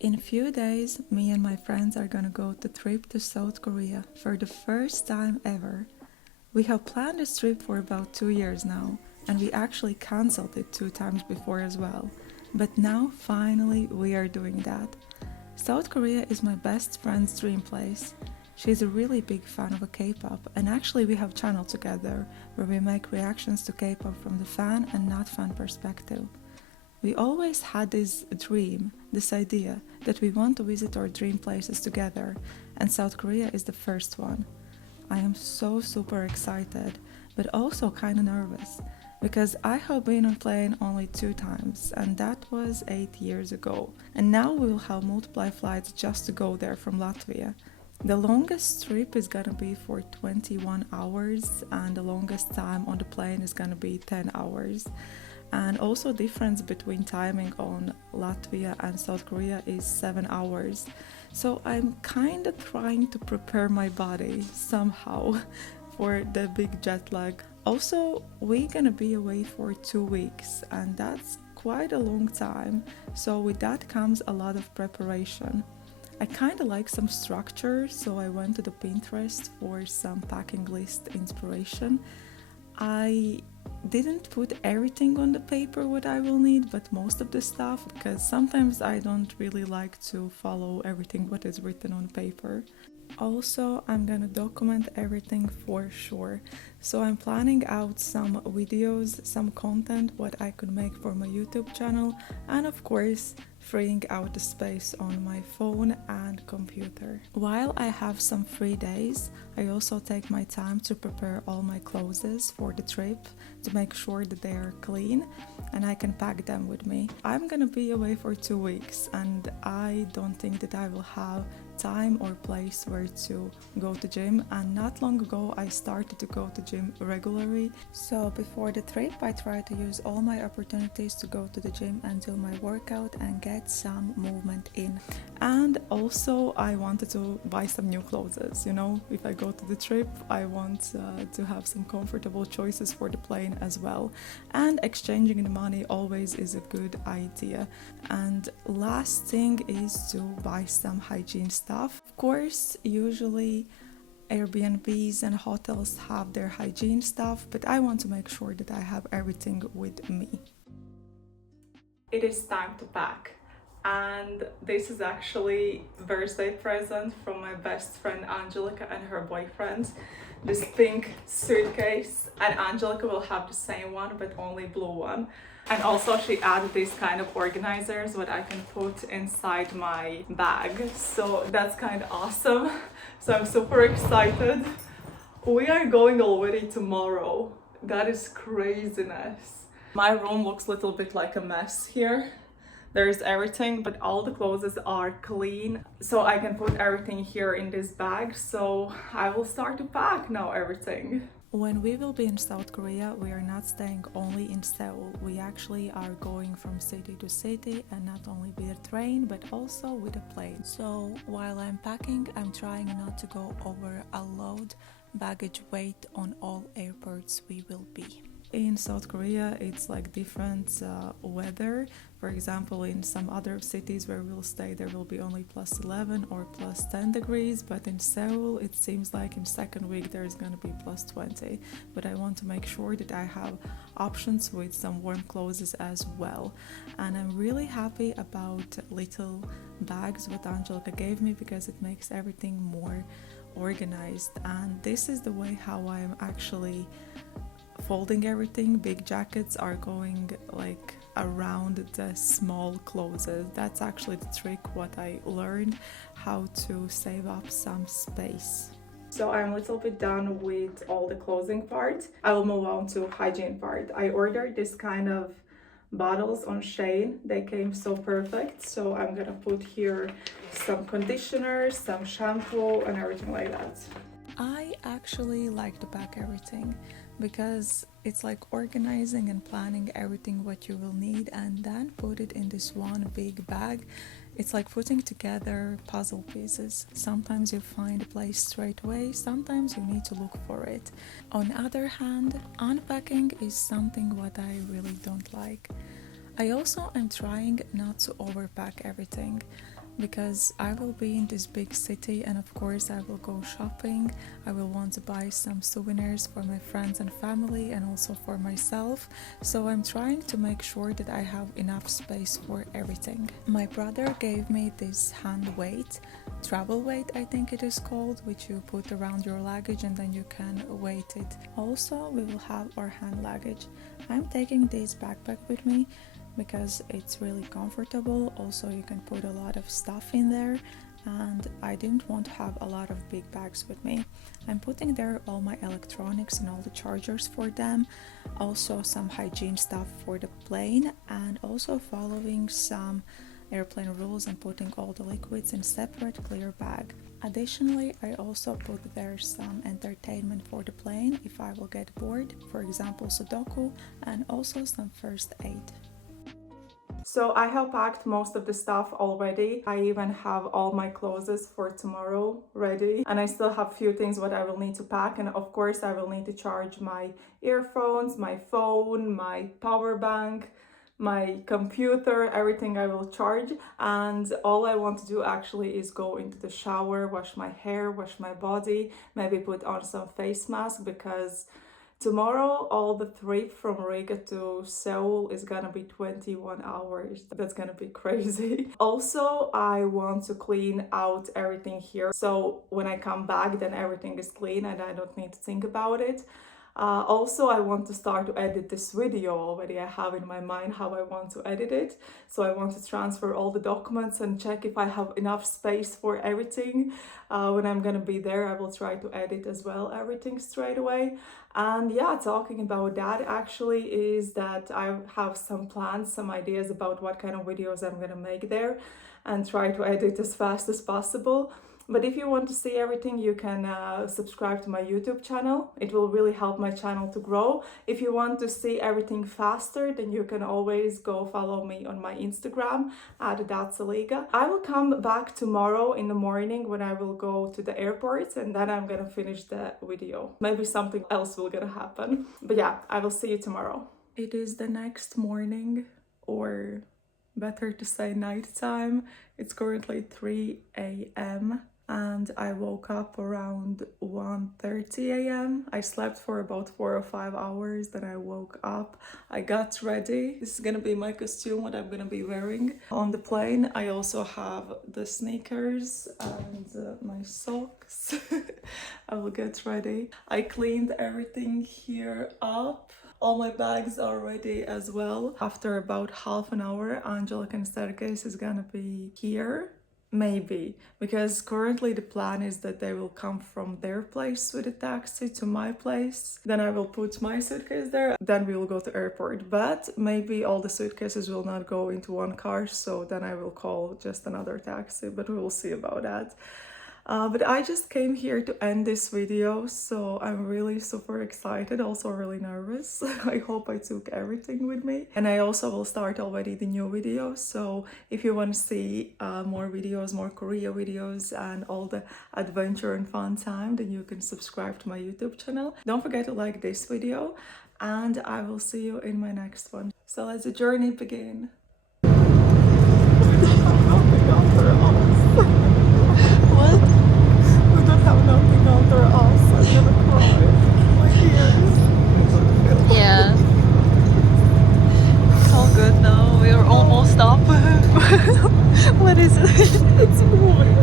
In a few days, me and my friends are gonna go to trip to South Korea for the first time ever. We have planned this trip for about 2 years now, and we actually cancelled it 2 times before as well. But now, finally, we are doing that. South Korea is my best friend's dream place. She's a really big fan of K-pop, and actually we have a channel together where we make reactions to K-pop from the fan and not fan perspective. We always had this dream, this idea, that we want to visit our dream places together, and South Korea is the first one. I am so super excited, but also kinda nervous, because I have been on plane only 2 times, and that was 8 years ago. And now we will have multiple flights just to go there from Latvia. The longest trip is gonna be for 21 hours, and the longest time on the plane is gonna be 10 hours. And also difference between timing on Latvia and South Korea is 7 hours. So I'm kind of trying to prepare my body somehow for the big jet lag. Also, we're gonna be away for 2 weeks, and that's quite a long time. So with that comes a lot of preparation. I kind of like some structure, so I went to the Pinterest for some packing list inspiration. I didn't put everything on the paper what I will need, but most of the stuff, because sometimes I don't really like to follow everything what is written on paper. Also, I'm gonna document everything for sure. So I'm planning out some videos, some content what I could make for my YouTube channel, and of course freeing out the space on my phone and computer. While I have some free days, I also take my time to prepare all my clothes for the trip to make sure that they are clean and I can pack them with me. I'm gonna be away for 2 weeks, and I don't think that I will have time or place where to go to gym, and not long ago I started to go to gym regularly. So before the trip I try to use all my opportunities to go to the gym and do my workout and get some movement in. And also I wanted to buy some new clothes, if I go to the trip I want to have some comfortable choices for the plane as well, and exchanging the money always is a good idea. And last thing is to buy some hygiene stuff. Of course, usually Airbnbs and hotels have their hygiene stuff, but I want to make sure that I have everything with me. It is time to pack, and this is actually a birthday present from my best friend Angelica and her boyfriend. This pink suitcase, and Angelica will have the same one but only blue one. And also she added these kind of organizers what I can put inside my bag, so that's kind of awesome. So I'm super excited. We are going already tomorrow. That is craziness. My room looks a little bit like a mess here. There's everything, but all the clothes are clean, so I can put everything here in this bag. So I will start to pack now everything. When we will be in South Korea, we are not staying only in Seoul. We actually are going from city to city, and not only with a train, but also with a plane. So while I'm packing, I'm trying not to go over a load baggage weight on all airports we will be. In South Korea, it's like different weather. For example, in some other cities where we'll stay, there will be only +11 or +10 degrees, but in Seoul, it seems like in second week there is going to be +20. But I want to make sure that I have options with some warm clothes as well. And I'm really happy about little bags what Angelica gave me, because it makes everything more organized. And this is the way how I'm actually folding everything. Big jackets are going like around the small clothes. That's actually the trick what I learned, how to save up some space. So I'm a little bit done with all the clothing part. I will move on to hygiene part. I ordered this kind of bottles on Shein. They came so perfect. So I'm gonna put here some conditioner, some shampoo and everything like that. I actually like to pack everything, because it's like organizing and planning everything what you will need and then put it in this one big bag. It's like putting together puzzle pieces. Sometimes you find a place straight away, sometimes you need to look for it. On the other hand, unpacking is something what I really don't like. I also am trying not to overpack everything. because I will be in this big city and of course I will go shopping. I will want to buy some souvenirs for my friends and family and also for myself. So I'm trying to make sure that I have enough space for everything. My brother gave me this hand weight, travel weight I think it is called, which you put around your luggage and then you can weight it. Also we will have our hand luggage. I'm taking this backpack with me because it's really comfortable. Also you can put a lot of stuff in there and I didn't want to have a lot of big bags with me. I'm putting there all my electronics and all the chargers for them, also some hygiene stuff for the plane, and also following some airplane rules and putting all the liquids in separate clear bag. Additionally, I also put there some entertainment for the plane if I will get bored, for example Sudoku, and also some first aid. So I have packed most of the stuff already. I even have all my clothes for tomorrow ready, and I still have few things what I will need to pack, and of course I will need to charge my earphones, my phone, my power bank, my computer, everything I will charge. And all I want to do actually is go into the shower, wash my hair, wash my body, maybe put on some face mask, because tomorrow, all the trip from Riga to Seoul is gonna be 21 hours. That's gonna be crazy. Also, I want to clean out everything here. So when I come back, then everything is clean and I don't need to think about it. Also, I want to start to edit this video already. I have in my mind how I want to edit it. So I want to transfer all the documents and check if I have enough space for everything. When I'm gonna be there, I will try to edit as well everything straight away. And yeah, talking about that actually is that I have some plans, some ideas about what kind of videos I'm gonna make there and try to edit as fast as possible. But if you want to see everything, you can subscribe to my YouTube channel. It will really help my channel to grow. If you want to see everything faster, then you can always go follow me on my Instagram at @datsaliga. I will come back tomorrow in the morning when I will go to the airport, and then I'm gonna finish the video. Maybe something else will gonna happen. But yeah, I will see you tomorrow. It is the next morning, or better to say nighttime. It's currently 3 a.m. and I woke up around 1:30 a.m. I slept for about 4 or 5 hours, then I woke up, I got ready. This is gonna be my costume, what I'm gonna be wearing on the plane. I also have the sneakers and my socks. I will get ready. I cleaned everything here up. All my bags are ready as well. After about half an hour, Angelica and Staircase is gonna be here. Maybe, because currently the plan is that they will come from their place with a taxi to my place. Then I will put my suitcase there. Then we will go to airport. But maybe all the suitcases will not go into one car. So then I will call just another taxi. But we will see about that. But I just came here to end this video, so I'm really super excited, also really nervous. I hope I took everything with me. And I also will start already the new video, so if you want to see more videos, more Korea videos and all the adventure and fun time, then you can subscribe to my YouTube channel. Don't forget to like this video, and I will see you in my next one. So let the journey begin. What? We don't have nothing under us. I'm gonna cry. My ears. Yeah. It's all good now. We are almost up. What is it? It's moving.